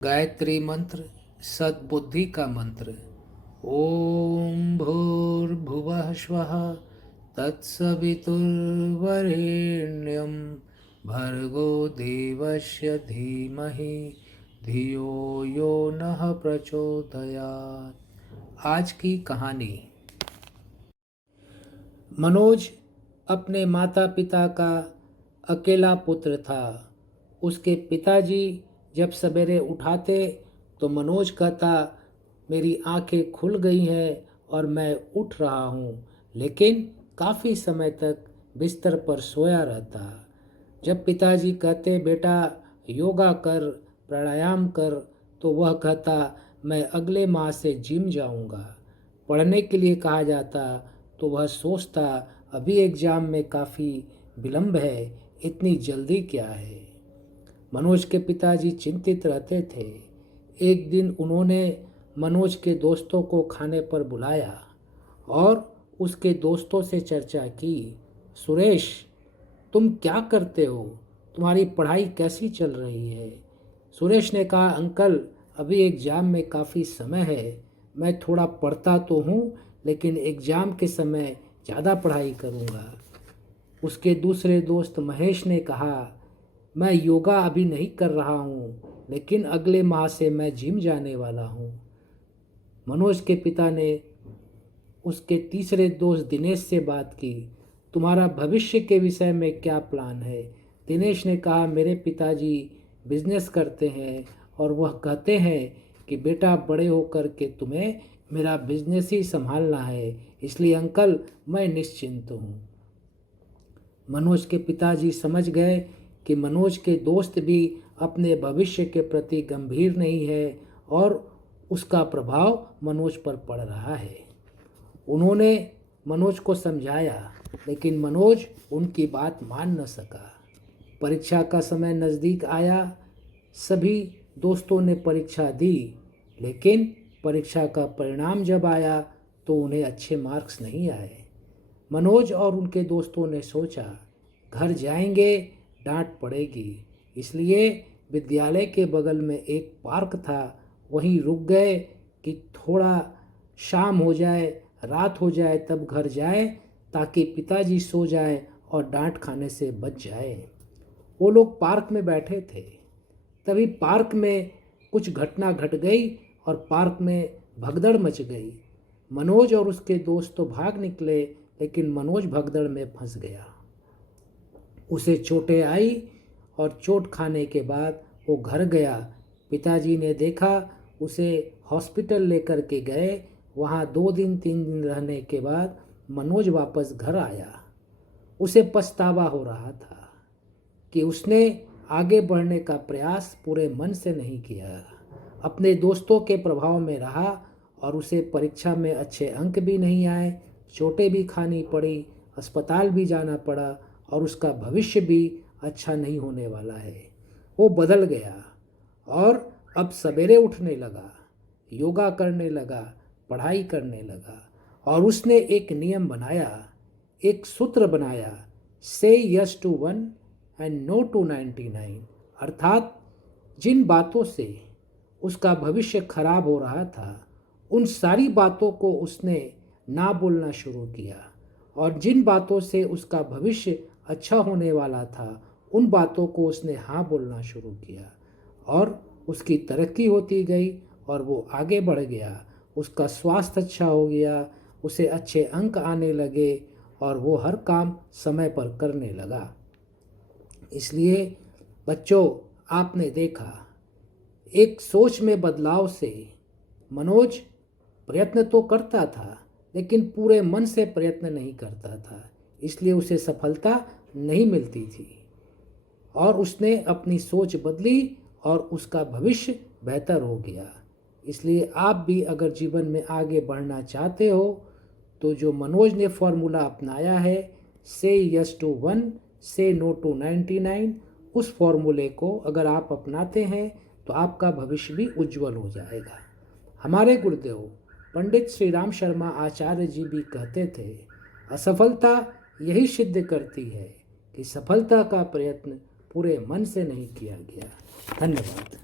गायत्री मंत्र सद्बुद्धि का मंत्र। ओम भूर्भुवः स्वः तत्सवितुर्वरेण्यं भर्गो देवस्य धीमहि धियो यो नः प्रचोदयात्। आज की कहानी। मनोज अपने माता पिता का अकेला पुत्र था। उसके पिताजी जब सवेरे उठाते तो मनोज कहता, मेरी आंखें खुल गई हैं और मैं उठ रहा हूँ, लेकिन काफ़ी समय तक बिस्तर पर सोया रहता। जब पिताजी कहते, बेटा योगा कर, प्राणायाम कर, तो वह कहता, मैं अगले माह से जिम जाऊँगा। पढ़ने के लिए कहा जाता तो वह सोचता, अभी एग्ज़ाम में काफ़ी विलम्ब है, इतनी जल्दी क्या है। मनोज के पिताजी चिंतित रहते थे। एक दिन उन्होंने मनोज के दोस्तों को खाने पर बुलाया और उसके दोस्तों से चर्चा की। सुरेश, तुम क्या करते हो? तुम्हारी पढ़ाई कैसी चल रही है? सुरेश ने कहा, अंकल अभी एग्ज़ाम में काफ़ी समय है। मैं थोड़ा पढ़ता तो हूँ, लेकिन एग्ज़ाम के समय ज़्यादा पढ़ाई करूँगा। उसके दूसरे दोस्त महेश ने कहा, मैं योगा अभी नहीं कर रहा हूँ, लेकिन अगले माह से मैं जिम जाने वाला हूँ। मनोज के पिता ने उसके तीसरे दोस्त दिनेश से बात की। तुम्हारा भविष्य के विषय में क्या प्लान है? दिनेश ने कहा, मेरे पिताजी बिजनेस करते हैं और वह कहते हैं कि बेटा बड़े होकर के तुम्हें मेरा बिजनेस ही संभालना है, इसलिए अंकल मैं निश्चिंत हूँ। मनोज के पिताजी समझ गए कि मनोज के दोस्त भी अपने भविष्य के प्रति गंभीर नहीं है और उसका प्रभाव मनोज पर पड़ रहा है। उन्होंने मनोज को समझाया, लेकिन मनोज उनकी बात मान न सका। परीक्षा का समय नज़दीक आया। सभी दोस्तों ने परीक्षा दी, लेकिन परीक्षा का परिणाम जब आया तो उन्हें अच्छे मार्क्स नहीं आए। मनोज और उनके दोस्तों ने सोचा, घर जाएंगे डांट पड़ेगी, इसलिए विद्यालय के बगल में एक पार्क था, वहीं रुक गए कि थोड़ा शाम हो जाए, रात हो जाए तब घर जाए, ताकि पिताजी सो जाए और डांट खाने से बच जाए। वो लोग पार्क में बैठे थे। तभी पार्क में कुछ घटना घट गई और पार्क में भगदड़ मच गई। मनोज और उसके दोस्त तो भाग निकले, लेकिन मनोज भगदड़ में फंस गया। उसे चोटें आई और चोट खाने के बाद वो घर गया। पिताजी ने देखा, उसे हॉस्पिटल लेकर के गए। वहाँ 2 दिन 3 दिन रहने के बाद मनोज वापस घर आया। उसे पछतावा हो रहा था कि उसने आगे बढ़ने का प्रयास पूरे मन से नहीं किया। अपने दोस्तों के प्रभाव में रहा और उसे परीक्षा में अच्छे अंक भी नहीं आए, चोटें भी खानी पड़ी, अस्पताल भी जाना पड़ा और उसका भविष्य भी अच्छा नहीं होने वाला है। वो बदल गया और अब सवेरे उठने लगा, योगा करने लगा, पढ़ाई करने लगा और उसने एक नियम बनाया, एक सूत्र बनाया, से yes to 1 and no to 99। अर्थात जिन बातों से उसका भविष्य खराब हो रहा था, उन सारी बातों को उसने ना बोलना शुरू किया और जिन बातों से उसका भविष्य अच्छा होने वाला था, उन बातों को उसने हाँ बोलना शुरू किया और उसकी तरक्की होती गई और वो आगे बढ़ गया। उसका स्वास्थ्य अच्छा हो गया, उसे अच्छे अंक आने लगे और वो हर काम समय पर करने लगा। इसलिए बच्चों, आपने देखा, एक सोच में बदलाव से मनोज प्रयत्न तो करता था, लेकिन पूरे मन से प्रयत्न नहीं करता था, इसलिए उसे सफलता नहीं मिलती थी और उसने अपनी सोच बदली और उसका भविष्य बेहतर हो गया। इसलिए आप भी अगर जीवन में आगे बढ़ना चाहते हो तो जो मनोज ने फॉर्मूला अपनाया है, से यस टू 1 से नो टू 99, उस फॉर्मूले को अगर आप अपनाते हैं तो आपका भविष्य भी उज्जवल हो जाएगा। हमारे गुरुदेव पंडित श्री राम शर्मा आचार्य जी भी कहते थे, असफलता यही सिद्ध करती है कि सफलता का प्रयत्न पूरे मन से नहीं किया गया। धन्यवाद।